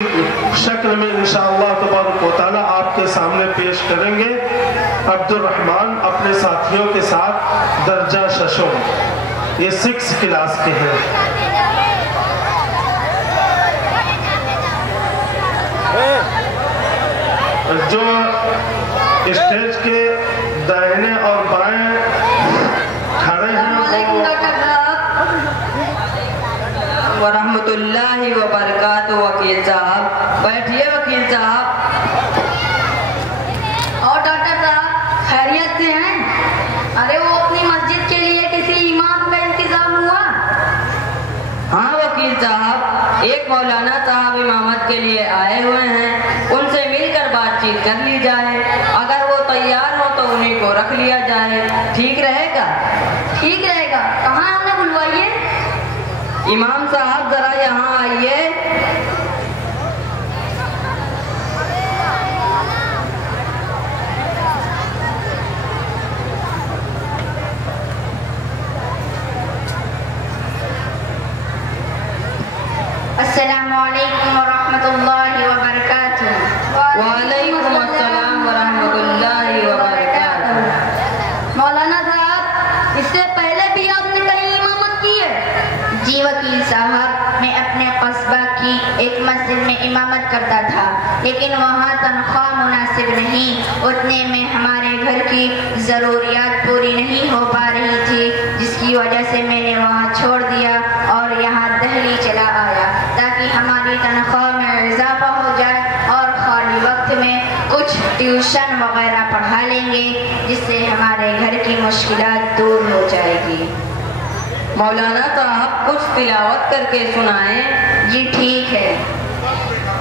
शक्ल में इंशाअल्लाह तबारक व तआला आपके सामने पेश करेंगे। अब्दुल रहमान अपने साथियों के साथ दर्जा शशों, ये 6 क्लास के हैं। जो स्टेज के दाहिने और बाएं खड़े हैं वो रहमतुल्लाहि व बरकातुहू। वकील साहब बैठिए। वकील साहब और डॉक्टर साहब खैरियत से हैं? अरे वो अपनी मस्जिद के लिए किसी इमाम का इंतजाम हुआ? हाँ वकील साहब, एक मौलाना साहब इमामत के लिए आए हुए हैं, उनसे मिलकर बातचीत कर ली जाए। अगर वो तैयार हो तो उन्हीं को रख लिया जाए, ठीक रहेगा? ठीक रहेगा। कहाँ है, उन्हें बुलवाइए। इमाम साहब जरा यहाँ आइए। अस्सलामुअलैकुम वरहमतुल्लाहि वबरकातुहू। वालेकुम अस्सलाम वरहमतुल्लाहि वबरकातुहू। मौलाना साहब, इससे पहले भी आपने कहीं इमामत की है? जी वकील साहब, मैं अपने कस्बा की एक मस्जिद में इमामत करता था, लेकिन वहाँ तनख्वाह मुनासिब नहीं, उतने में हमारे घर की ज़रूरियात पूरी नहीं हो पा रही थी, जिसकी वजह से मैंने वहाँ छोड़ दिया और यहाँ दिल्ली चला आया, ताकि हमारी तनख्वाह में इजाफा हो जाए और खाली वक्त में कुछ ट्यूशन वगैरह पढ़ा लेंगे, जिससे हमारे घर की मुश्किलात दूर हो जाएगी। मौलाना साहब कुछ तिलावत करके सुनाएं। जी ठीक है।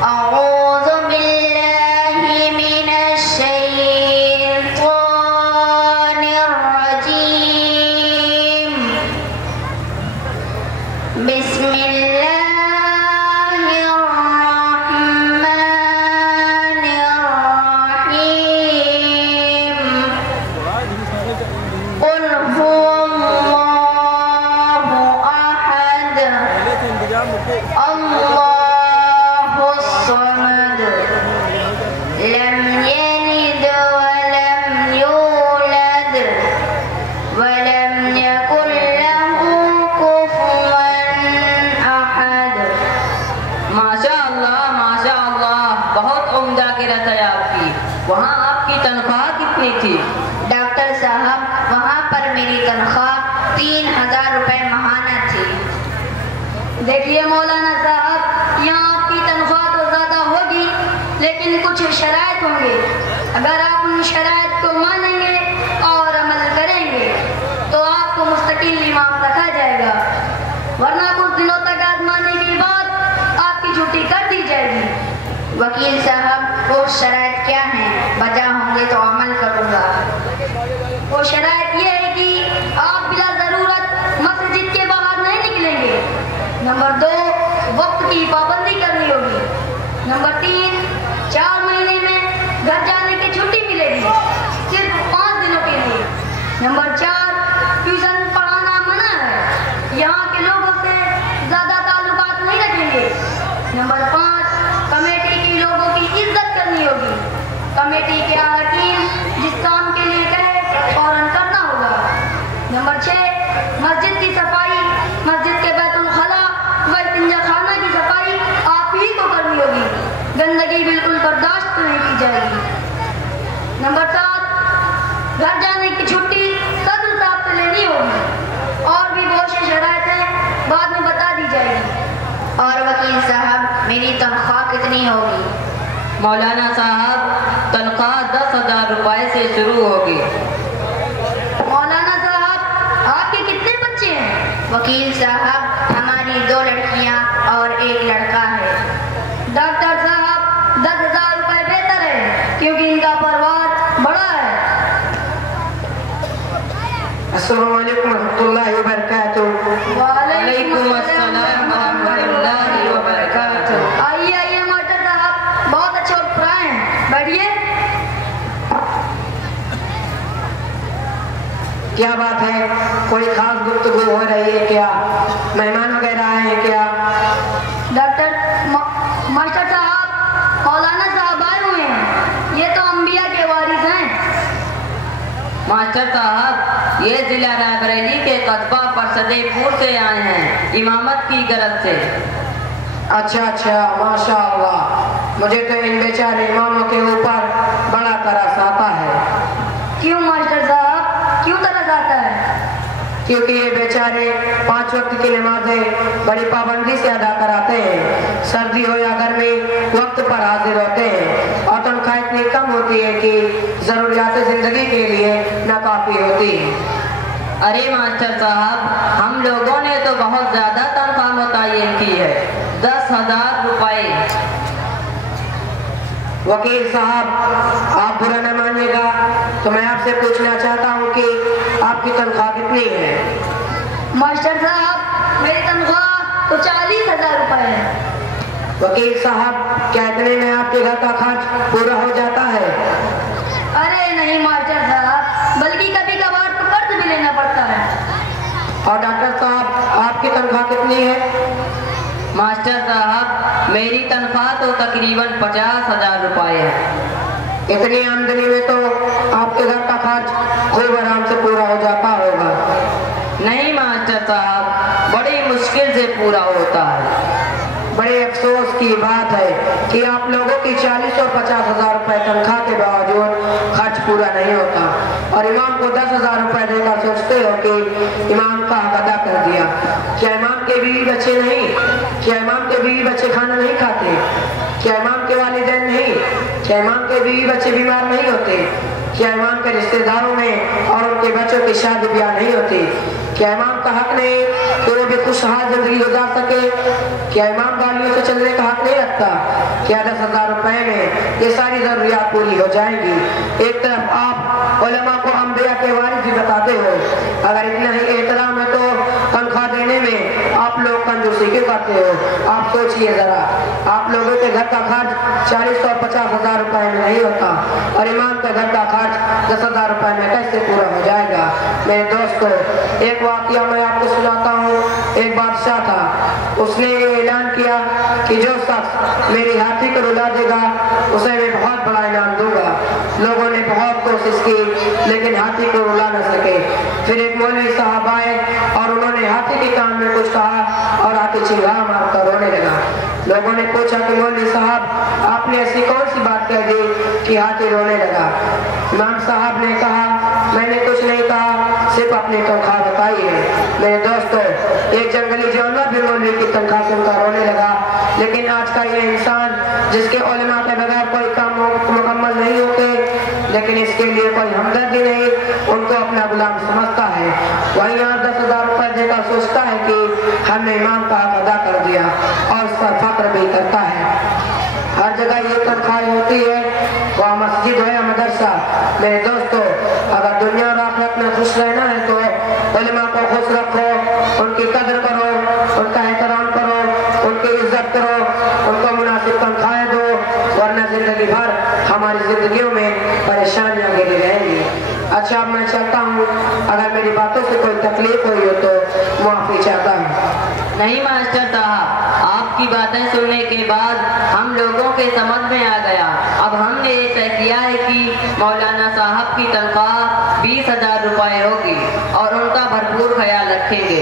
औज़ु बिल्लाहि मिनश शैतानिर रजीम। बिस्मिल्लाहिर रहमानिर रहीम। कुल हुवल्लाहु अहद अल्लाहुस समद लम यलिद वलम यूलद वलम यकुल लहू कुफुवन अहद। माशाअल्लाह माशाअल्लाह, बहुत उम्दा किरात है आपकी। वहाँ आपकी तनख्वाह कितनी थी? डॉक्टर साहब, वहाँ पर मेरी तनख्वाह 3000 रुपए महाना थी। देखिए मौलाना साहब, यहाँ आपकी तनख्वाह तो ज़्यादा होगी, लेकिन कुछ शराइत होंगे। अगर आप उन शराइत को मानेंगे और अमल करेंगे तो आपको मुस्तकिल इमाम रखा जाएगा, वरना कुछ दिनों तक आजमाने के बाद आपकी छुट्टी कर दी जाएगी। वकील साहब, वो शराइत क्या हैं? बजा होंगे तो अमल करूँगा। वो शराइत ये है कि आप बिला ज़रूरत मस्जिद के बाहर नहीं निकलेंगे। नंबर 2, वक्त की पाबंदी करनी होगी। नंबर 3, 4 महीने में घर जाने की छुट्टी मिलेगी, सिर्फ 5 दिनों के लिए। नंबर 4, ट्यूशन पढ़ाना मना है, यहाँ के लोगों से ज़्यादा ताल्लुकात नहीं रखेंगे। नंबर 5, कमेटी के लोगों की इज्जत करनी होगी। कमेटी के अरकान जिस काम के लिए कहे फौरन करना होगा। नंबर 6, मस्जिद की सफाई, मस्जिद के बैतुल खला व इस्तिंजा खाना की सफाई आप ही को करनी होगी, गंदगी बिल्कुल बर्दाश्त नहीं की जाएगी। नंबर 7, घर जाने की छुट्टी सदर साहब से लेनी होगी, और भी बहुत सी शराइत है, बाद में बता दी जाएगी। और वकील साहब, मेरी तनख्वाह कितनी होगी? मौलाना साहब, तनख्वाह 10,000 रुपए से शुरू होगी। मौलाना साहब, आपके कितने बच्चे हैं? वकील साहब, हमारी 2 लड़कियां और 1 लड़का है। डॉक्टर साहब, 10,000 रुपए बेहतर है, क्योंकि इनका परिवार बड़ा है। अस्सलाम वालेकुम रहमतुल्लाहि व बरकातुहू। वालेकुम अस्सलाम वरहमतुल्लाहि व बरकातुहू। आइए आइए मास्टर साहब, बहुत अच्छे उपराए हैं, बैठिए। क्या बात है, कोई खास गुफ्तगू हो रही है क्या? मेहमान वगैरह आए हैं क्या? डॉक्टर मास्टर साहब, मास्टर साहब, ये जिला रायबरेली के कस्बा परसदेपुर से आए हैं इमामत की गरज से। अच्छा अच्छा, माशाअल्लाह। मुझे तो इन बेचारे इमामों के ऊपर बड़ा तरस आता है। क्यों मास्टर साहब, क्यों तरस आता है? क्योंकि ये बेचारे 5 वक्त की नमाजें बड़ी पाबंदी से अदा कराते हैं, सर्दी हो या गर्मी वक्त पर हाजिर होते हैं, और तनख्वाह इतनी कम होती है कि जरूरियात जिंदगी के लिए नाकाफी होती है। अरे मास्टर साहब, हम लोगों ने तो बहुत ज्यादा तनख्वाह मुतय्यन की है, 10,000 रुपए। वकील साहब, आप बुरा न मानिएगा तो मैं आपसे पूछना चाहता हूँ कि आपकी तनख्वाह कितनी है? मास्टर साहब, मेरी तनख्वाह तो 40,000 रुपए है। वकील साहब, क्या इतने में आपके घर का खर्च पूरा हो जाता है? अरे नहीं मास्टर साहब, बल्कि कभी कभार तो कर्ज भी लेना पड़ता है। और डॉक्टर साहब, आपकी तनख्वाह कितनी है? मास्टर साहब, मेरी तनख्वाह तो तकरीबन 50,000 रुपए है। इतनी आमदनी में तो आपके घर का खर्च खूब आराम से पूरा हो जाता होगा। नहीं मास्टर साहब, बड़ी मुश्किल से पूरा होता है। बड़े अफसोस की बात है कि आप लोगों की 40 और 50,000 रुपए तनख्वाह के बावजूद खर्च पूरा नहीं होता, और इमाम को 10,000 रुपए देकर सोचते हो कि इमाम का हक अदा कर दिया। क्या इमाम के बीवी बच्चे नहीं? क्या इमाम के बीवी बच्चे खाना नहीं खाते? क्या इमाम के वालिदैन नहीं? क्या इमाम के बीवी बच्चे बीमार नहीं होते? क्या इमाम के रिश्तेदारों में और उनके बच्चों की शादी ब्याह नहीं होती? क्या इमाम का हक नहीं कि वो भी खुशहाल जिंदगी गुजार सके? क्या इमाम गाड़ियों से चलने का हक नहीं रखता? क्या 10,000 रुपए में ये सारी जरूरियात पूरी हो जाएंगी? एक तरफ आप उलमा को अंबिया के वारिस भी बताते हो, अगर इतना ही एहतराम है तो तनख्वाह देने में आप लोग कंजूसी क्यों करते हो? आप सोचिए जरा, आप लोगों के घर का खर्च 40 और 50,000 रुपए में नहीं होता, और इमाम के घर का खर्च 10,000 रुपए में कैसे पूरा हो जाएगा? मेरे दोस्तों, एक वाकया मैं आपको सुनाता हूँ। एक बादशाह था, उसने ये ऐलान किया कि जो शख्स मेरी हाथी को रुला देगा उसे मैं बहुत बड़ा इनाम दूंगा। लोगों ने बहुत कोशिश की लेकिन हाथी को रुला न सके। फिर एक मौलवी साहब आए और उन्होंने हाथी के कान में कुछ कहा और हाथी चिंगार मारकर रोने लगा। लोगों ने पूछा कि मौलवी साहब, आपने ऐसी कौन सी बात कह दी कि हाथी रोने लगा? इमाम साहब ने कहा, मैंने कुछ नहीं कहा, सिर्फ अपनी तनख्वाह बताई है। मेरे दोस्तों, एक जंगली जानवर भी मौलवी की तनख्वाह सुनकर रोने लगा, लेकिन आज का ये इंसान जिसके उलमा के बगैर कोई काम मुकम्मल नहीं होते, लेकिन इसके लिए कोई हमदर्दी नहीं, उनको अपना गुलाम समझता है, वही यहाँ 10,000 रुपए देकर सोचता है कि हमने इमाम का हक अदा कर दिया, और उस पर फख्र भी करता है। हर जगह ये तनख्वाह होती है, वह मस्जिद हो या मदरसा। मेरे दोस्तों, अगर दुनिया और आखिरत में खुश रहना है तो उलमा को खुश रखो, उनकी कदर करो, उनका एहतराम करो, उनकी इज्जत करो, उनको मुनासिब तनख्वाहें दो, वरना जिंदगी भर हमारी जिंदगियों में परेशानियां घिरी रहेंगी। अच्छा, अब मैं चाहता हूँ अगर मेरी बातों से कोई तकलीफ हुई हो तो माफी चाहता हूँ। नहीं मास्टर साहब, आपकी बातें सुनने के बाद हम लोगों के समझ में आ गया। अब हमने ये तय किया है कि मौलाना साहब की तनख्वाह 20,000 रुपए होगी और उनका भरपूर ख्याल रखेंगे।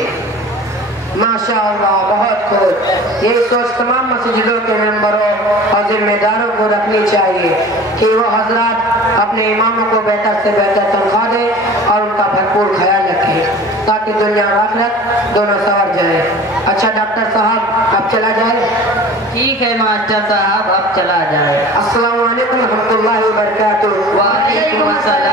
माशाअल्लाह, बहुत खूब। ये सोच तमाम मस्जिदों के मेंबरों और जिम्मेदारों को रखनी चाहिए कि वो हजरात अपने इमामों को बेहतर से बेहतर तनख्वाह दे और उनका भरपूर ख्याल रखें, ताकि दुनिया और आखिरत दोनों संवर जाए। अच्छा डॉक्टर साहब, अब चला जाए? ठीक है मास्टर साहब, अब चला जाए। अस्सलाम वालेकुम रहमतुल्लाहि व बरकातुहू। वालेकुम अस्सलाम।